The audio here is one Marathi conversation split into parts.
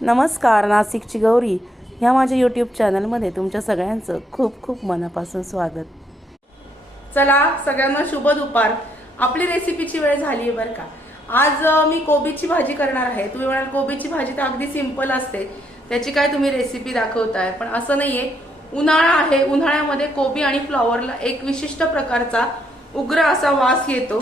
नमस्कार, नाशिकची गौरी ह्या माझ्या यूट्यूब चॅनलमध्ये तुमच्या सगळ्यांचं खूप खूप मनापासून स्वागत। चला सगळ्यांना शुभ दुपार। आपली रेसिपीची वेळ झाली आहे बरं का। आज मी कोबीची भाजी करणार आहे। तुम्ही म्हणाल कोबीची भाजी तर अगदी सिंपल असते, त्याची काय तुम्ही रेसिपी दाखवताय, पण असं नाहीये। उन्हाळा आहे, उन्हाळ्यामध्ये कोबी आणि फ्लॉवरला एक विशिष्ट प्रकारचा उग्र असा वास येतो।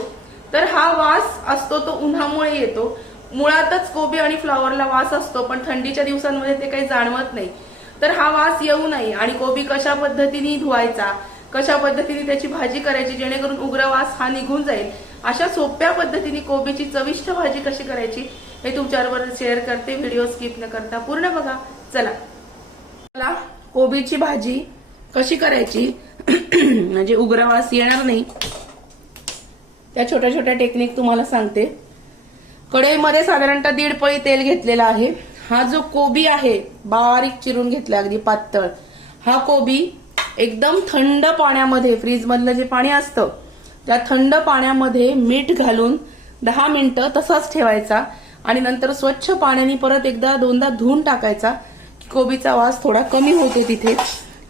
तर हा वास असतो तो उन्हामुळे येतो। मुळातच कोबी आणि फ्लॉवरला वास असतो, पण थंडीच्या दिवसांमध्ये ते काही जाणवत नाही। तर हा वास येऊ नये आणि कोबी कशा पद्धतीने धुवायचा, कशा पद्धतीने त्याची भाजी करायची जेणेकरून उग्र वास हा निघून जाईल, अशा सोप्या पद्धतीने कोबीची चविष्ट भाजी कशी करायची हे तुमच्याबरोबर शेअर करते। व्हिडिओ स्किप न करता पूर्ण बघा। चला कोबीची भाजी कशी करायची म्हणजे उग्र वास येणार नाही, त्या छोट्या छोट्या टेक्निक तुम्हाला सांगते। कढईमध्ये साधारणतः 1.5 पळी तेल घेतलेला आहे। हा जो कोबी आहे बारीक चिरून घेतला, अगदी पातळ। हा कोबी एकदम थंड पाण्यामध्ये, फ्रीज मधलं जे पाणी असतं त्या थंड पाण्यामध्ये मीठ घालून 10 मिनिटं तसाच ठेवायचा आणि नंतर स्वच्छ पाण्याने परत एकदा दोनदा धुवून टाकायचा की कोबीचा वास थोडा कमी होतो तिथे।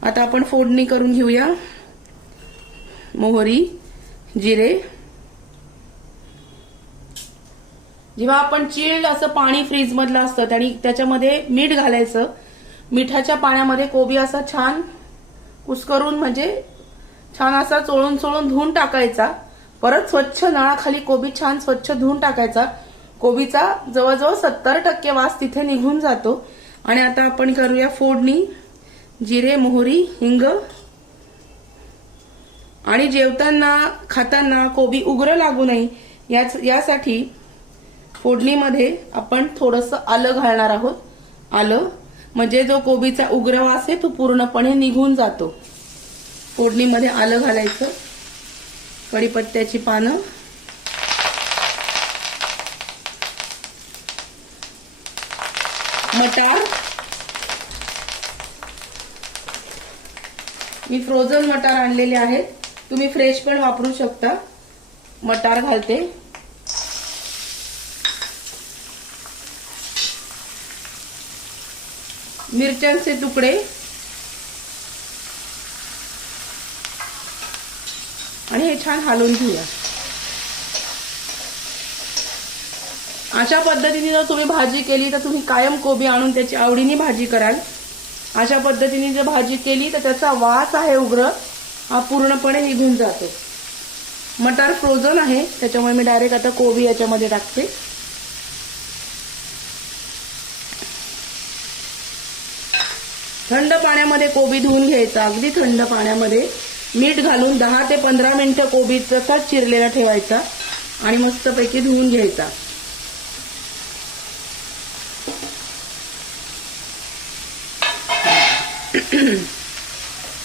आता आपण फोडणी करून घेऊया। मोहरी, जिरे। जेव्हा आपण चिल्ड असं पाणी फ्रीज मधलं असतं आणि त्याच्यामध्ये मीठ घालायचं, मिठाच्या पाण्यामध्ये कोबी असा छान कुस्करून म्हणजे छान असा चोळून चोळून धुवून टाकायचा। परत स्वच्छ नळाखाली कोबी छान स्वच्छ धुवून टाकायचा। कोबीचा जवळजवळ 70% वास तिथे निघून जातो। आणि आता आपण करूया फोडणी। जिरे, मोहरी, हिंग आणि जेवताना खाताना कोबी उग्र लागू नये यासाठी फोडणीमध्ये आपण थोडंसं आलं घालणार आहोत। आलं म्हणजे जो कोबीचा उग्र वास आहे तो पूर्णपणे निघून जातो। फोडणीमध्ये आलं घालायचं, कढीपत्त्याची पानं, मटार। मी फ्रोझन मटार आणलेले आहेत, तुम्ही फ्रेश पण वापरू शकता। मटार घालते, मिरच्यांचे तुकडे आणि हे छान हलवून घेऊया। अशा पद्धतीने जर तुम्ही भाजी केली तर तुम्ही कायम कोबी आणून त्याची आवडीने भाजी कराल। अशा पद्धतीने जर भाजी केली तर त्याचा वास आहे उग्र हा पूर्णपणे निघून जातो। मटार फ्रोझन आहे त्याच्यामुळे मी डायरेक्ट आता कोबी याच्यामध्ये टाकते। थंड पाण्यामध्ये कोबी धुवून घ्यायचा, अगदी थंड पाण्यामध्ये मीठ घालून 10 ते 15 मिनिटं कोबी तसाच चिरलेला ठेवायचा आणि मस्तपैकी धुवून घ्यायचा।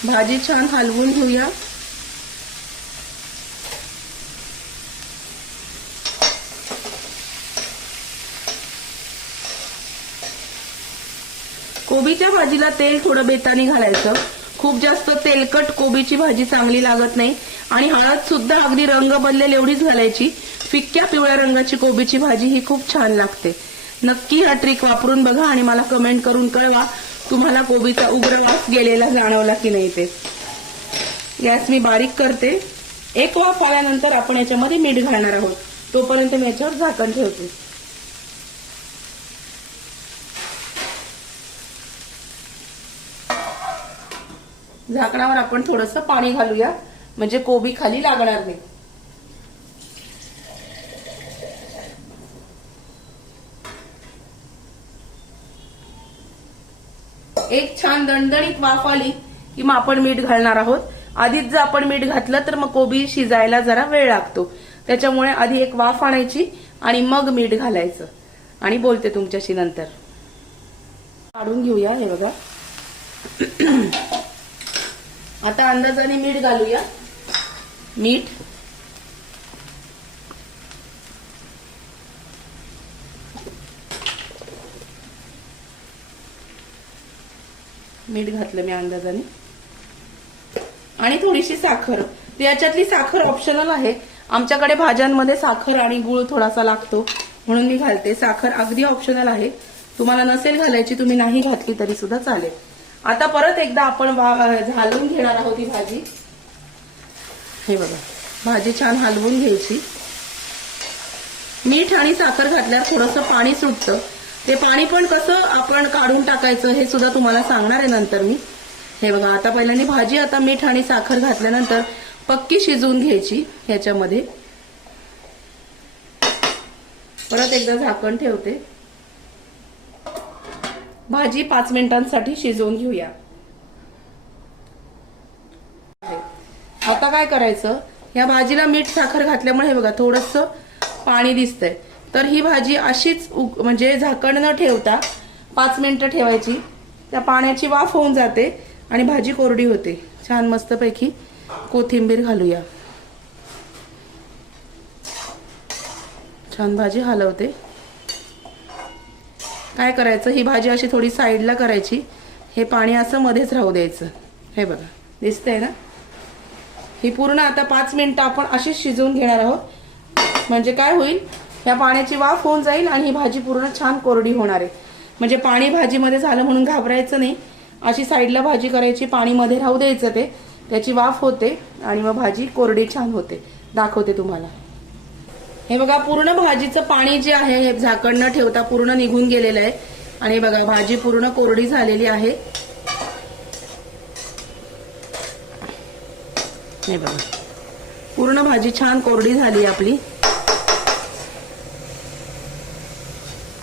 भाजी छान हलवून घेऊया। कोबीच्या भाजीला तेल थोडं बेताने घालायचं, खूप जास्त तेलकट कोबीची भाजी चांगली लागत नाही। आणि हळद सुद्धा अगदी रंग बदलेल एवढीच घालायची। फिक्क्या पिवळ्या रंगाची कोबीची भाजी ही खूप छान लागते। नक्की हा ट्रिक वापरून बघा आणि मला कमेंट करून कळवा तुम्हाला कोबीचा उग्र वास गेलेला जाणवला की नाही ते। गॅस मी बारीक करते। एक वाफ आल्यानंतर आपण याच्यामध्ये मीठ घालणार आहोत, तोपर्यंत मी याच्यावर झाकण ठेवते। झाकणावर आपण थोडंसं पाणी घालूया म्हणजे कोबी खाली लागणार नाही। एक छान दणदणीत वाफ आली की मग आपण मीठ घालणार आहोत। आधीच जर आपण मीठ घातलं तर मग कोबी शिजायला जरा वेळ लागतो, त्याच्यामुळे आधी एक वाफ आणायची आणि मग मीठ घालायचं। आणि बोलते तुमच्याशी नंतर। काढून घेऊया, हे बघा। आता अंदाजाने मीठ घालूया। मीठ, मीठ घातलं मी अंदाजाने आणि थोडीशी साखर। याच्यातली साखर ऑप्शनल आहे, आमच्याकडे भाज्यांमध्ये साखर आणि गूळ थोडासा लागतो म्हणून मी घालते। साखर अगदी ऑप्शनल आहे, तुम्हाला नसेल घालायची तुम्ही नाही घातली तरी सुद्धा चालेल. आता परत एकदा आपण घालून घेणार आहोत ही भाजी. हे बघा, भाजी छान हलवून घ्यायची. मीठ आणि साखर घातल्यावर थोडंसं पाणी सुटतं. ते पाणी पण कसं आपण काढून टाकायचं हे सुद्धा तुम्हाला सांगणार आहे नंतर मी. हे बघा, आता पहिल्यांदा भाजी आता मीठ आणि साखर घातल्यानंतर पक्की शिजवून घ्यायची ह्याच्यामध्ये. परत एकदा झाकण ठेवते. भाजी 5 मिनिटांसाठी शिजवून घेऊया. आता काय करायचं, या भाजीला मीठ साखर घातल्यामुळे हे बघा थोडंसं पाणी दिसतंय. तर ही भाजी अशीच म्हणजे झाकण न ठेवता 5 मिनिटं ठेवायची. त्या पाण्याची वाफ होऊन जाते आणि भाजी कोरडी होते. छान मस्तपैकी कोथिंबीर घालूया. छान भाजी हलवते. काय करायचं, ही भाजी अशी थोडी साईडला करायची. हे पाणी असं मध्येच राहू द्यायचं. हे बघा दिसतंय ना. ही पूर्ण आता 5 मिनिटं आपण अशीच शिजवून घेणार आहोत. म्हणजे काय होईल, या पाण्याची वाफ होऊन जाईल आणि ही भाजी पूर्ण छान कोरडी होणार आहे. म्हणजे पाणी भाजीमध्ये झालं म्हणून घाबरायचं नाही. अशी साईडला भाजी करायची, पाणी मध्ये राहू द्यायचं. ते त्याची वाफ होते आणि मग भाजी कोरडी छान होते. दाखवते तुम्हाला. हे बघा, पूर्ण भाजीचं पाणी जे आहे हे झाकण न ठेवता पूर्ण निघून गेलेलं आहे. आणि बघा भाजी पूर्ण कोरडी झालेली आहे. हे बघा, पूर्ण भाजी छान कोरडी झाली आपली.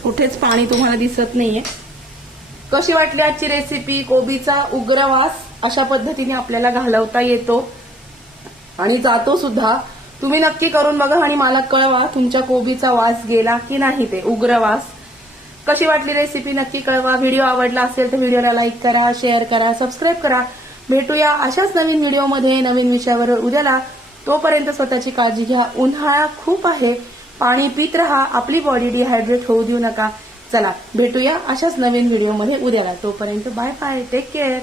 कुठेच पाणी तुम्हाला दिसत नाहीये. कशी वाटली आजची रेसिपी? कोबीचा उग्र वास अशा पद्धतीने आपल्याला घालवता येतो आणि जातो सुद्धा. तुम्ही नक्की करून बघा आणि मला कळवा तुमच्या कोबीचा वास गेला की नाही. ते उग्र वास कशी वाटली रेसिपी नक्की कळवा. व्हिडिओ आवडला असेल तर व्हिडिओला लाईक करा, शेअर करा, सबस्क्राईब करा. भेटूया अशाच नवीन व्हिडिओमध्ये नवीन विषयावर उद्याला. तोपर्यंत स्वतःची काळजी घ्या. उन्हाळा खूप आहे, पाणी पित राहा. आपली बॉडी डिहायड्रेट होऊ देऊ नका. चला भेटूया अशाच नवीन व्हिडिओमध्ये उद्याला. तोपर्यंत बाय बाय, टेक केअर.